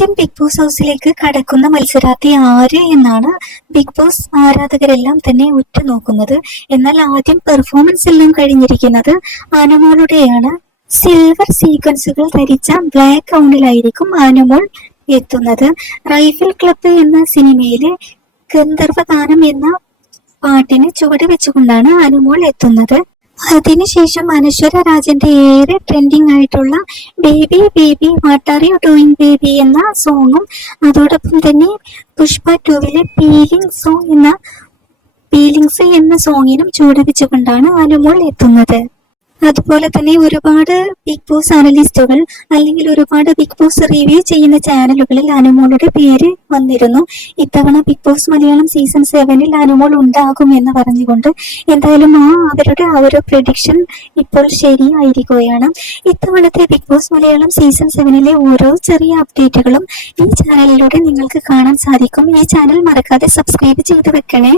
ആദ്യം big boss ഹൗസിലേക്ക് കടക്കുന്ന മത്സരാർത്ഥി ആര് എന്നാണ് ബിഗ് ബോസ് ആരാധകരെല്ലാം തന്നെ ഉറ്റുനോക്കുന്നത്. എന്നാൽ ആദ്യം പെർഫോമൻസ് എല്ലാം കഴിഞ്ഞിരിക്കുന്നത് അനുമോളുടെയാണ്. സിൽവർ സീക്വൻസുകൾ ധരിച്ച ബ്ലാക്ക് ഗൗണിലായിരിക്കും അനുമോൾ എത്തുന്നത്. റൈഫിൾ ക്ലബ്ബ് എന്ന സിനിമയിലെ ഗന്ധർവഗാനം എന്ന പാട്ടിന് ചുവട് വെച്ചുകൊണ്ടാണ് അനുമോൾ എത്തുന്നത്. അതിനുശേഷം അനശ്വര രാജന്റെ ഏറെ ട്രെൻഡിങ് ആയിട്ടുള്ള baby baby what are you doing baby എന്ന സോങ്ങും അതോടൊപ്പം തന്നെ പുഷ്പ 2 ഫീലിങ്സ് എന്ന സോങ്ങിനും ചുവടുവെച്ചുകൊണ്ടാണ് അനുമോൾ എത്തുന്നത്. അതുപോലെ തന്നെ ഒരുപാട് ബിഗ് ബോസ് അനലിസ്റ്റുകൾ അല്ലെങ്കിൽ ഒരുപാട് ബിഗ് ബോസ് റിവ്യൂ ചെയ്യുന്ന ചാനലുകളിൽ അനുമോളുടെ പേര് വന്നിരുന്നു. ഇത്തവണ Bigg Boss Malayalam season 7 Anumol ഉണ്ടാകും എന്ന് പറഞ്ഞുകൊണ്ട് എന്തായാലും അവരുടെ ഒരു പ്രഡിക്ഷൻ ഇപ്പോൾ ശരിയായിരിക്കുകയാണ്. ഇത്തവണത്തെ ബിഗ് ബോസ് മലയാളം സീസൺ 7 ഓരോ ചെറിയ അപ്ഡേറ്റുകളും ഈ ചാനലിലൂടെ നിങ്ങൾക്ക് കാണാൻ സാധിക്കും. ഈ ചാനൽ മറക്കാതെ സബ്സ്ക്രൈബ് ചെയ്ത് വെക്കണേ.